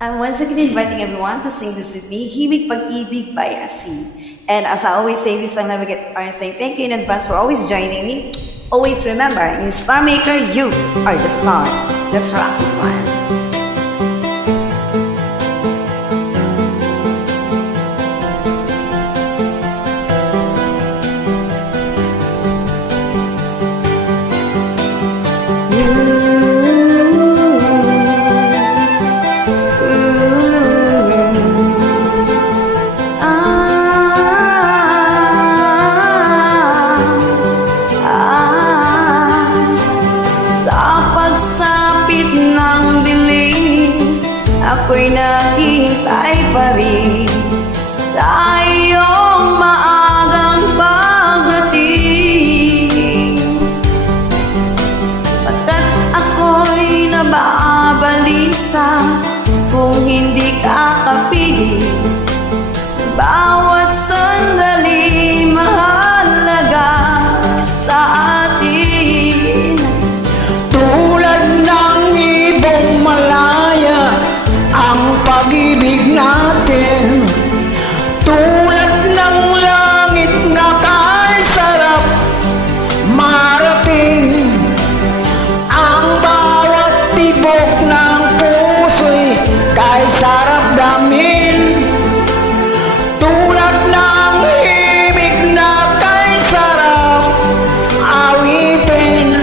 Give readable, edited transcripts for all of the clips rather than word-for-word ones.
I'm once again inviting everyone to sing this with me, Himig Pag-ibig by Asi. And as I always say, this song never gets tired, saying thank you in advance for always joining me. Always remember, in Star Maker, you are the star. Let's rock this one. Ako'y naghihintay pa rin sa iyong maagang pagdating. Pagkat ako'y nababalisa kung hindi ka kapiling. Bawat sandali mahalaga sa atin. Tulad ng ibong malaya ang pag-ibig natin, tulad ng langit na kay sarap marating. Ang bawat tibok ng puso'y kay sarap damin, tulad ng himig na kay sarap awitin.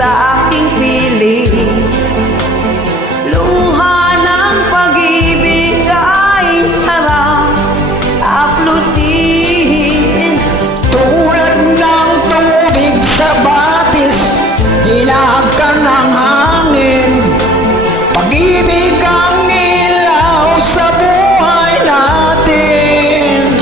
Sa aking piling, luha ng pag-ibig ay sarap aplusin. Tulad ng tubig sa batis, hinahagkan ng hangin. Pag-ibig ang ilaw sa buhay natin.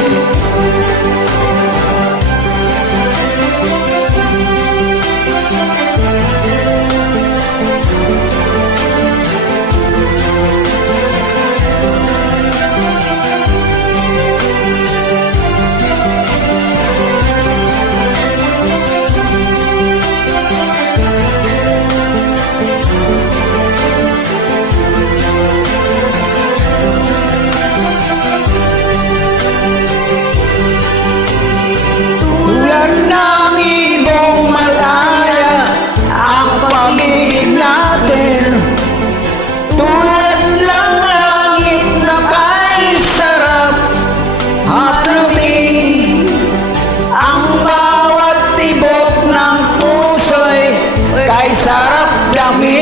Ng ibong malaya ang pag-ibig natin, tulad ng langit na kay sarap haplutin. Ang bawat tibok ng puso'y kay sarap damin.